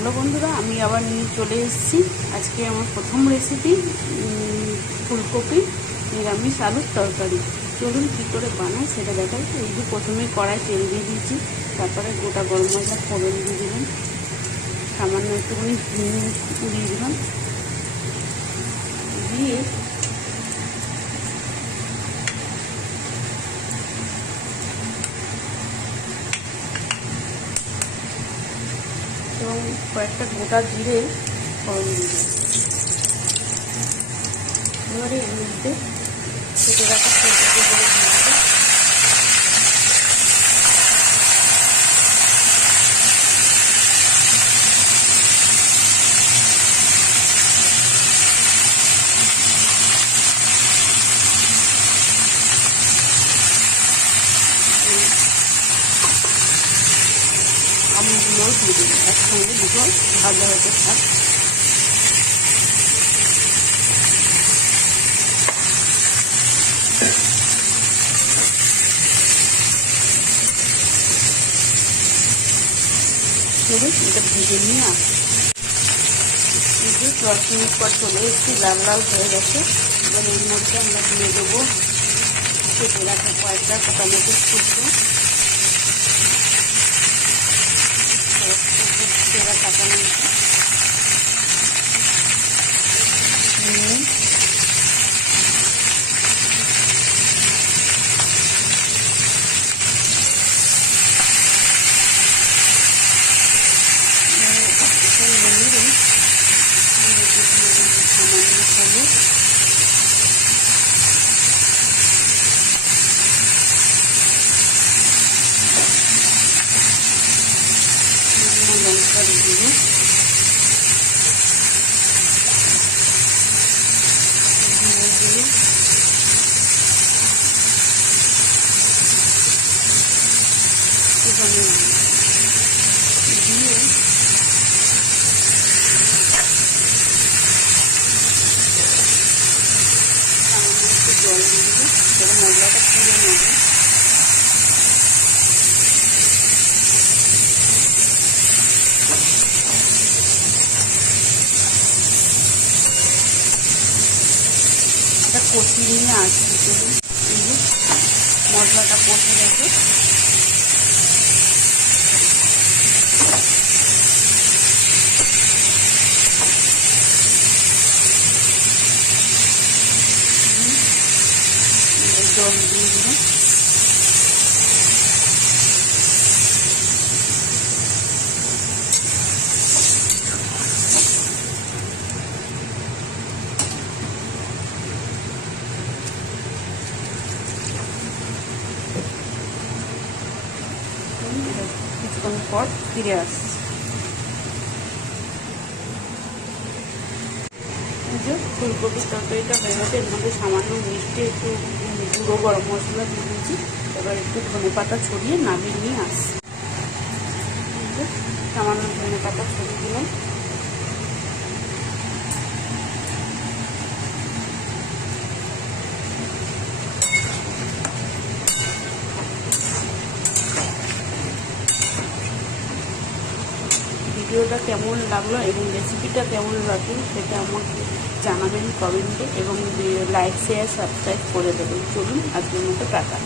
Hello বন্ধুরা, আমি আবার নিয়ে চলে এসেছি। আজকে আমার প্রথম রেসিপি ফুলকপি নিরামিষ আলুর তরকারি। চলুন কী করে বানাই সেটা দেখাই। এই যে প্রথমে কড়াই তেল দিয়ে দিয়েছি, তারপরে গোটা গরম মশলা ফোড়ন দিয়ে দিলাম, সামান্য একটুখানি দিয়ে দিলাম, দিয়ে এবং কয়েকটা গোটা জিরে ফোড়ন দিয়ে দিলাম। এবারে এর মধ্যে কেটে রাখা ফুলকপিগুলো দিয়ে দেবো। আমগুলোও দিয়ে দেবো একসঙ্গে, দুটো ভাজা হতে থাক। এটা ভেজে নিয়ে আসি। 10 মিনিট পর চলে এসেছি, লাল লাল হয়ে গেছে। এবার এর মধ্যে আমরা দিয়ে দেবো কেটে রাখা কয়েকটা টমেটো কুচো, কাঁচা লঙ্কা, নুন, লঙ্কা দিয়ে জল দিয়ে দেবো, তবে মশলাটা পুড়ে নেবে। এটা কষিয়ে নিয়ে আসছি। এই যে মশলাটা কষে গেছে, জল দিয়ে দিলাম। কিছুক্ষণ পর ফিরে আসছি। ফুলকপির তরকারিটা হয়ে গেছে। এর মধ্যে সামান্য মিষ্টি, একটু গুঁড়ো গরম মশলা দিয়ে দিয়েছি। এবার একটু ধনে পাতা ছড়িয়ে নামিয়ে নিয়ে আসছি। সামান্য ধনে পাতা ছড়িয়ে দিলাম। ভিডিওটা কেমন লাগলো এবং রেসিপিটা কেমন লাগলো সেটা আমাকে জানাবেন কমেন্টে, এবং লাইক শেয়ার সাবস্ক্রাইব করে দেবেন। চলুন আজকের মতো টাটা।